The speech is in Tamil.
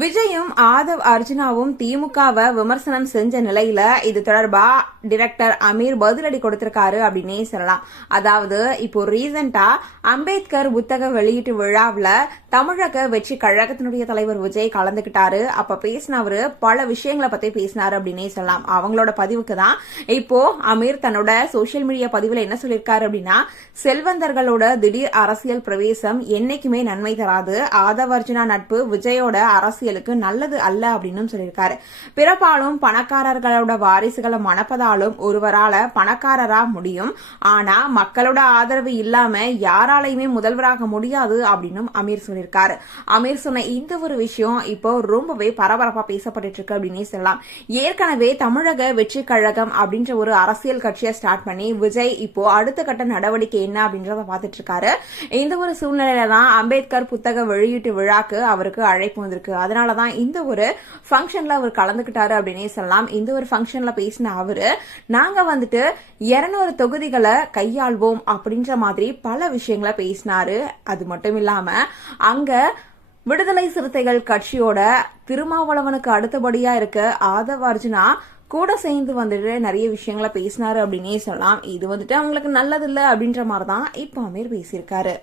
விஜயும் ஆதவ் அர்ஜுனாவும் திமுகவை விமர்சனம் செஞ்ச நிலையில இது தொடர்பா டிரெக்டர் அமீர் பதிலடி கொடுத்திருக்காரு அப்படின்னே சொல்லலாம். அதாவது இப்போ ரீசெண்டா அம்பேத்கர் புத்தக வெளியீட்டு விழாவில் தமிழக வெற்றி கழகத்தினுடைய தலைவர் விஜய் கலந்துகிட்டாரு. அப்ப பேசினவரு பல விஷயங்களை பத்தி பேசினாரு அப்படின்னே சொல்லலாம். அவங்களோட பதிவுக்கு தான் இப்போ அமீர் தன்னோட சோசியல் மீடியா பதிவில் என்ன சொல்லியிருக்காரு அப்படின்னா செல்வந்தர்களோட திடீர் அரசியல் பிரவேசம் என்னைக்குமே நன்மை தராது. ஆதவ் அர்ஜுனா நட்பு விஜயோட அரசியலுக்கு நல்லது அல்ல அப்படின்னு சொல்லியிருக்காரு. பிறப்பாலும் பணக்காரர்களோட வாரிசுகளை மணப்பதாலும் ஒருவரால பணக்காரரா முடியும். ஆனா மக்களோட ஆதரவு இல்லாம யாராலையுமே முதல்வராக முடியாது அப்படின்னு அமீர் சொல்லியிருக்காரு. அமீர் சொன்ன இந்த ஒரு விஷயம் இப்போ ரொம்பவே பரபரப்பா பேசப்பட்டு இருக்கு அப்படின்னே சொல்லலாம். ஏற்கனவே தமிழக வெற்றி கழகம் அப்படின்ற ஒரு அரசியல் கட்சியை ஸ்டார்ட் பண்ணி விஜய் இப்போ அடுத்த கட்ட நடவடிக்கை என்ன அப்படின்றத பார்த்துட்டு இருக்காரு. இந்த ஒரு சூழ்நிலையில தான் அம்பேத்கர் புத்தக வெளியீட்டு விழாக்கு அவருக்கு அழைப்பு வந்திருக்கு. அதனால தான் இந்த ஒரு ஃபங்க்ஷனில் அவர் கலந்துக்கிட்டாரு அப்படின்னே சொல்லலாம். இந்த ஒரு ஃபங்க்ஷனில் பேசின அவர் நாங்கள் வந்துட்டு இரநூறு தொகுதிகளை கையாள்வோம் அப்படின்ற மாதிரி பல விஷயங்களை பேசினாரு. அது மட்டும் இல்லாமல் அங்கே விடுதலை சிறுத்தைகள் கட்சியோட திருமாவளவனுக்கு அடுத்தபடியா இருக்க ஆதவ அர்ஜுனா கூட சேர்ந்து வந்துட்டு நிறைய விஷயங்களை பேசினாரு அப்படின்னே சொல்லலாம். இது வந்துட்டு அவங்களுக்கு நல்லதில்லை அப்படின்ற மாதிரி தான் இப்போ அமீர் பேசியிருக்காரு.